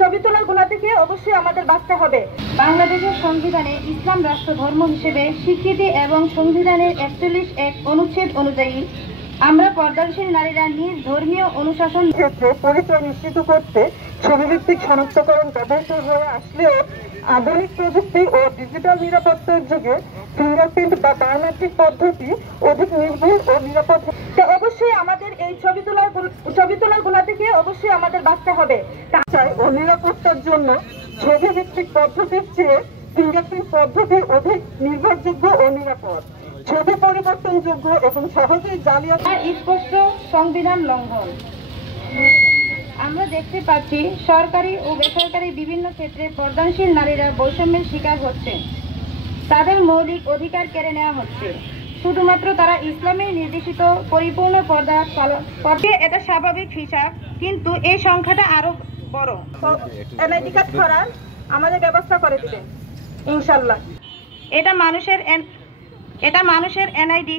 ছবি তোলার গুণা থেকে অবশ্যই আমাদের বাঁচতে হবে। বাংলাদেশের সংবিধানে ইসলাম রাষ্ট্র ধর্ম হিসেবে স্বীকৃতি এবং সংবিধানের 41 অনুচ্ছেদ অনুযায়ী আমরা পর্দাশীল নারীরা নিজ ধর্মীয় অনুশাসন ক্ষেত্রে পরিচয় নিশ্চিত করতে ছবিভিত্তিক শনাক্তকরণ ব্যবহৃত হয়ে আসলেও আধুনিক প্রযুক্তি ও ডিজিটাল নিরাপত্তার যুগে ফিঙ্গারপ্রিন্ট বা বায়োমেট্রিক পদ্ধতি অধিক নির্ভুল ও নিরাপদ। অবশ্যই আমাদের এই ছবি তোলার গুণা থেকে অবশ্যই আমাদের বাঁচতে হবে ও নিরাপত্তার জন্য ছবিভিত্তিক পদ্ধতির চেয়ে ফিঙ্গারপ্রিন্ট পদ্ধতি অধিক নির্ভরযোগ্য ও নিরাপদ, ছবি পরিবর্তনযোগ্য এবং সহজেই জালিয়াতি। স্পষ্ট সংবিধান লঙ্ঘন। আমরা দেখতে পাচ্ছি সরকারি ও বেসরকারি বিভিন্ন ক্ষেত্রে পর্দাশীল নারীরা বৈষম্যের শিকার হচ্ছে, তাদের মৌলিক অধিকার কেড়ে নেওয়া হচ্ছে শুধুমাত্র তারা ইসলামে নির্দেশিত পরিপূর্ণ পর্দা পালন করছে। এটা স্বাভাবিক হিসাব, কিন্তু এই সংখ্যাটা আরো বড়। এনআইডি কার্ড করার আমাদের ব্যবস্থা করে দিবেন ইনশাআল্লাহ। এটা মানুষের এনআইডি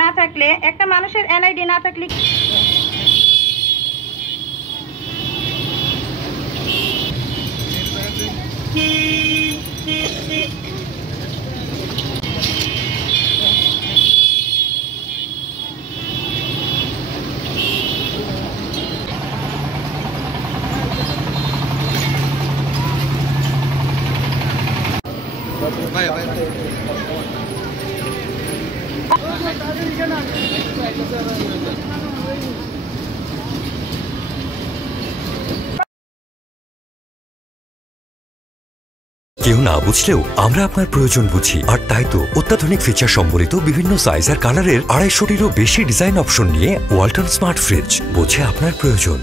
না থাকলে, একটা মানুষের এনআইডি না থাকলে কেউ না বুঝলেও আমরা আপনার প্রয়োজন বুঝি, আর তাই তো অত্যাধুনিক ফিচার সম্বলিত বিভিন্ন সাইজ আর কালারের 250টিরও বেশি ডিজাইন অপশন নিয়ে ওয়ালটন স্মার্ট ফ্রিজ বোঝে আপনার প্রয়োজন।